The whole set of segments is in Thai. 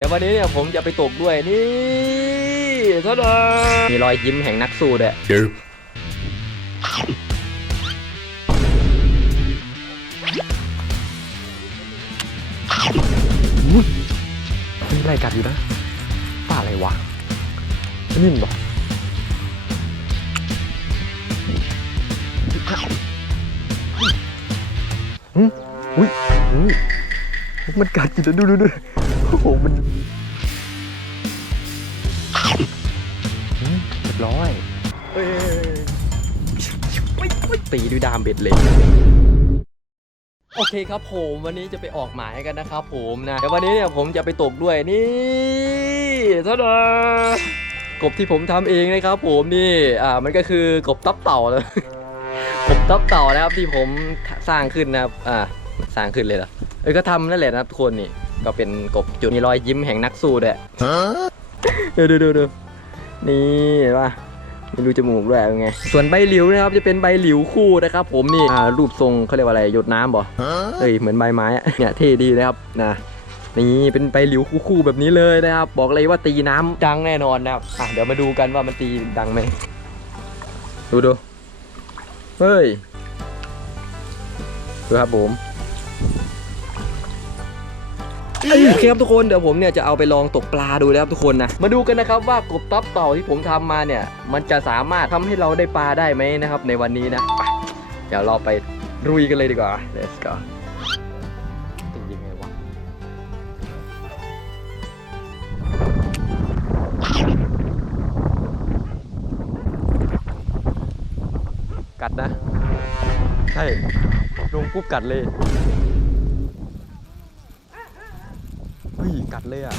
เดี๋ยววันนี้เนี่ยผมจะไปตกด้วยนี่ท่านมีรอยยิ้มแห่งนักสู้ด้วย Derp. มีอะไรกัดอยู่นะป้าอะไรวะนิ่มหรออืมอุ้ยอุ้ยมันกัดอยู่นะดูดูดู โอ้โหมันอืมเรียบร้อยเอ้ยตีด้วยดามเบ็ดเลยโอเคครับผมวันนี้จะไปออกหมายกันนะครับผมนะเดี๋ยววันนี้เนี่ยผมจะไปตกด้วยนี่เท่านั้นกบที่ผมทำเองนะครับผมนี่อ่ามันก็คือกบตับเต่าเลยกบตับเต่านะครับที่ผมสร้างขึ้นนะครับอ่าสร้างขึ้นเลยเหรอเอ้ยก็ทำนั่นแหละนะครับทุกคนนี่ ก็เป็นกบจุดมีรอยยิ้มแห่งนักสู้ด้วย Huh? ดูดูดูดูนี่เห็นปะมีรูจมูกด้วยเป็นไง ส่วนใบหลิวนะครับจะเป็นใบหลิวคู่นะครับ ผมนี่อ่ารูปทรงเขาเรียกว่าอะไรหยดน้ำบ่ Huh? เอ้ยเหมือนใบไม้อะเนี่ยเท่ดีนะครับนะนี่เป็นใบหลิวคู่ๆแบบนี้เลยนะครับ บอกเลยว่าตีน้ำดังแน่นอนนะครับอะเดี๋ยวมาดูกันว่ามันตีดังไหมดูดูเฮ้ยดูครับผม โอเคครับทุกคนเดี๋ยวผมเนี่ยจะเอาไปลองตกปลาดูนะครับทุกคนนะมาดูกันนะครับว่ากบตับเต่าที่ผมทำมาเนี่ย มันจะสามารถทำให้เราได้ปลาได้ไหมนะครับ ในวันนี้นะเดี๋ยวเราไปรุยกันเลยดีกว่า let's go ตียังไงวะกัดนะ ใช่ลงปุ๊บกัดเลย เฮ้ยกัดเลยอะ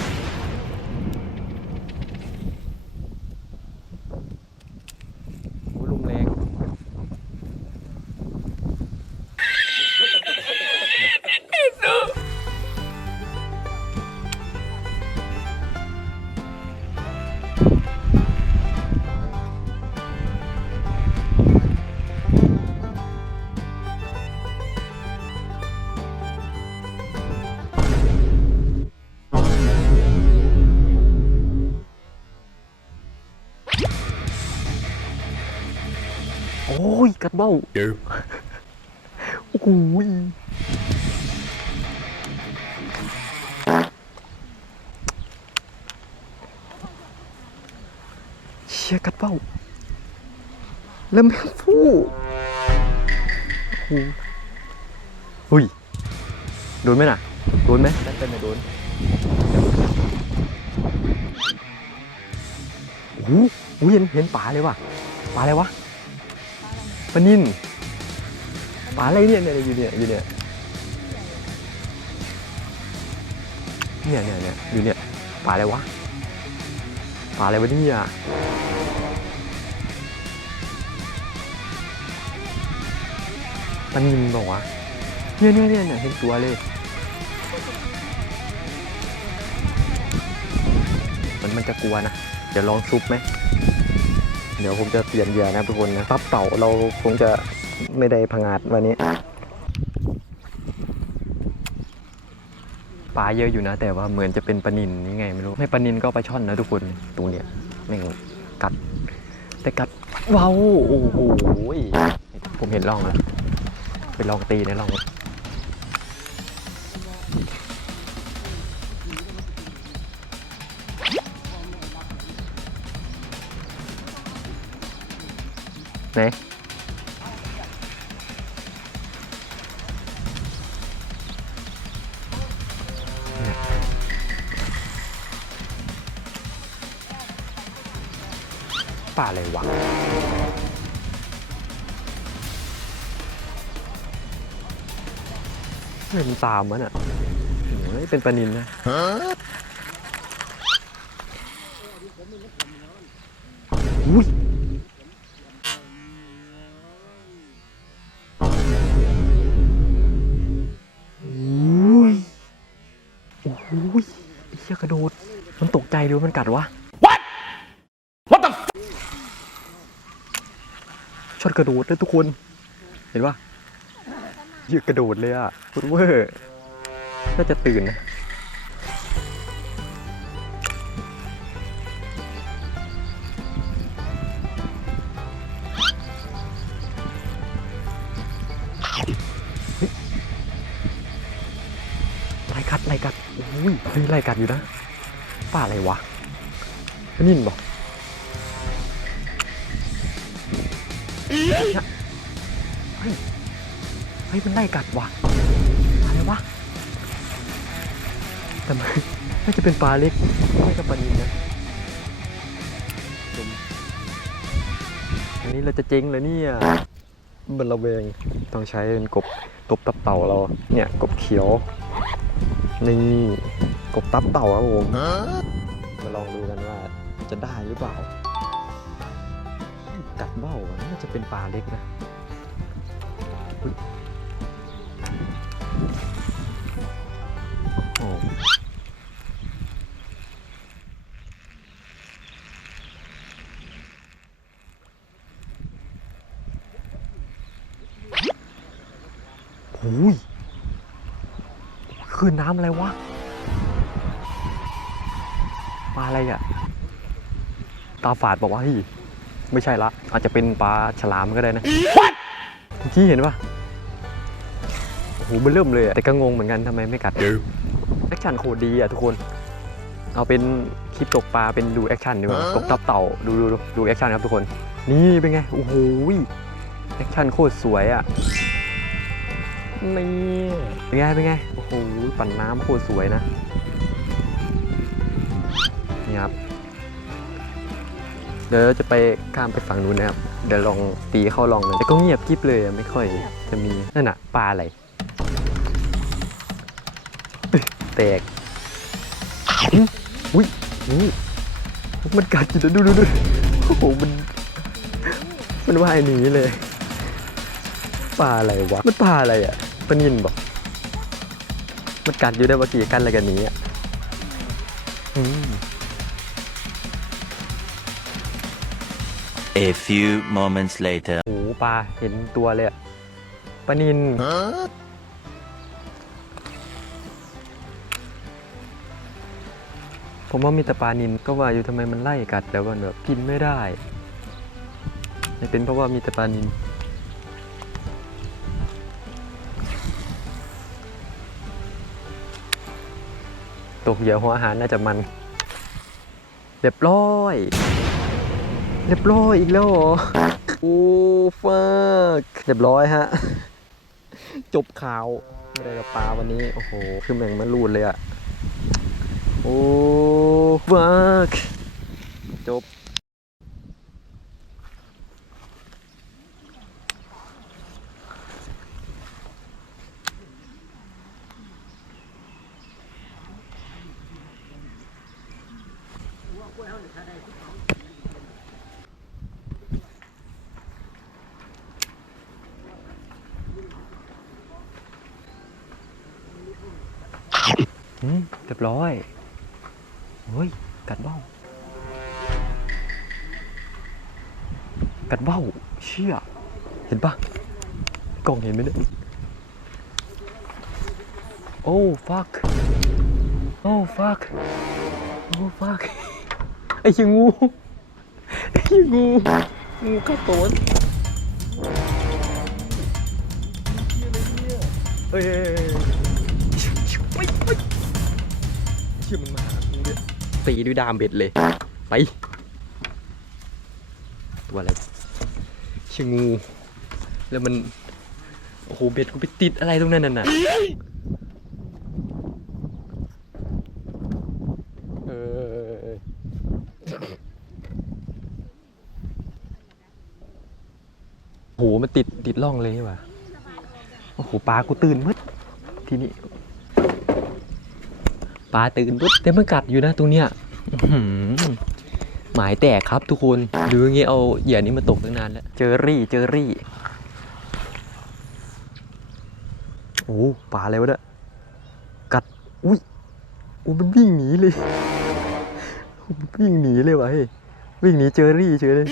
โอ้ยกัดเบ้า Derp. โอ้โหยเชียกัดเป้าแล้วแมงฟูโอ้โหหุ้ยโดนไหมน่ะ โดนไหมนั่นเป็นไม่โดนโอ้โหอุ๊ยเห็นเห็นปลาเลยว่ะปลาอะไรวะ ปลานิ่นปลาอะไรเนี่ยเนี่ยอยู่เนี่ยอยู่เนี่ยเนี่ยเนี่ยเนี่ยอยู่เนี่ยปลาอะไรวะปลาอะไรวะเนี่ยปลานินบอกว่าวะเนี่ยเนี่ยเนี่ยเนี่ยเห็นตัวเลย มันมันจะกลัวนะเดี๋ยวลองซุปไหม เดี๋ยวผมจะเปลี่ยนเหยื่อนะทุกคนนะปั๊บเต่าเราคงจะไม่ได้พังอาดวันนี้ปลาเยอะอยู่นะ แต่ว่าเหมือนจะเป็นปลานินยังไงไม่รู้ไม่ปลานินก็ปลาช่อนนะทุกคนตรงเนี้ยแม่งกัด แต่กัดว้าวโอ้โหผมเห็นร่องแล้วไปลองตีในร่อง ไหนปลาอะไรวะเป็นตามมันอะเฮ้ยเป็นปลานินนะ Huh? อุ้ย มันกัดวะ What What the ชดกระโดดเลยทุกคน เห็นปะยืดกระโดดเลยอะคุณเวอร์น่าจะตื่นนะไล่กัดไล่กัดอุ้ยไล่กัดอยู่นะป้าอะไรวะ นนี่บอกเฮ้ย เฮ้ย มันไล่กัดว่ะ อะไรวะ แต่มันน่าจะเป็นปลาเล็ก ไม่กับปลานิลนะชมอันนี้เราจะเจ๊งเลยเนี่ยบันระเวง ต้องใช้เป็นกบตบตับเต่าเรา เนี่ย กบเขียว นี่ กบตับเต่าครับผม มาลองดูกันว่า จะได้หรือเปล่า กัดเบ้าอะน่าจะเป็นปลาเล็กนะอุ๊ยโอ้โหโอ้ยคือน้ำอะไรวะ ปลาอะไรอะ ตาฝาดบอกว่าเฮ้ยไม่ใช่ละ อาจจะเป็นปลาฉลามก็ได้นะเมื่อกี้เห็นปะโอ้โหมันเริ่มเลยอะแต่ก็งงเหมือนกันทำไมไม่กัดแอคชั่นโคตรดีอะทุกคน เอาเป็นคลิปตกปลาเป็นดูแอคชั่นดีกว่าตกตับเต่าดูดูดูดูแอคชั่นครับทุกคน นี่เป็นไง โอ้โหแอคชั่นโคตรสวยอะนี่เป็นไงเป็นไง โอ้โห ปั่นน้ำโคตรสวยนะ นี่ครับ เดี๋ยวจะไปข้ามไปฝั่งนู้นนะครับ เดี๋ยวลองตีเข้าลองเลยแต่ก็เงียบกริบเลยอะไม่ค่อยจะมีนั่นน่ะปลาอะไรเอ้ยแตกอุ๊ยอุ้ยอุ้ยมันกัดอยู่นะดูดูดูโอ้โหมัน มันว่ายหนีเลยปลาอะไรวะ มันปลาอะไรอะปลานินบอกมันกัดอยู่ได้เมื่อกี้กันอะไรกันนี้อะ A few moments later. โอ้โหปลาเห็นตัวเลยอะปลานินผมว่ามีแต่ปลานินก็ว่าอยู่ทำไมมันไล่กัดแล้วมันแบบกินไม่ได้ไม่เป็นเพราะว่ามีแต่ปลานินตกเหยื่อหัวอาหารน่าจะมันเรียบร้อย เรียบร้อยอีกแล้วเหรอ โอ้ฟักเรียบร้อยฮะ จบข่าวไม่ได้กับปลาวันนี้ โอ้โห คือแม่งมันรูดเลยอะโอ้ฟักจบ อืมเรียบร้อยเฮ้ย กัดเบ้า กัดเบ้า เชี่ย เห็นปะกล้องเห็นไหมเนี่ย โอ้ ฟัก โอ้ ฟัก โอ้ ฟัก ไอ้เหี้ยงู ไอ้เหี้ยงู งูเข้าตนเฮ้ยเฮ้ยเฮ้ย เฮ้ยเฮ้ยเชื่อมันมาหากูเนี่ยตีด้วยดามเบ็ดเลย ไป ตัวอะไรเชื่องู แล้วมัน โอ้โห เบ็ดกูไปติดอะไรตรงนั้นน่ะ เออ โอ้โห มันติดติดร่องเลยว่ะ โอ้โห ปลากูตื่นมืดทีนี้ ปลาตื่นปุ๊บแต่มันกัดอยู่นะตรงเนี้ยอื้อหือหมายแตกครับทุกคนดูอย่างงี้เอาเหยื่อนี้มาตกตั้งนานแล้ว เจอรี่เจอรี่โอ้ปลาอะไรวะเนี่ยกัดอุ้ยโอ้มันวิ่งหนีเลยมันวิ่งหนีเลยวะเฮ้ยวิ่งหนีเจอรี่เฉยเลย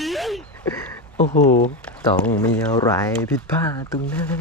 โอ้โห ต้องมีอะไรผิดพลาดตรงนั้น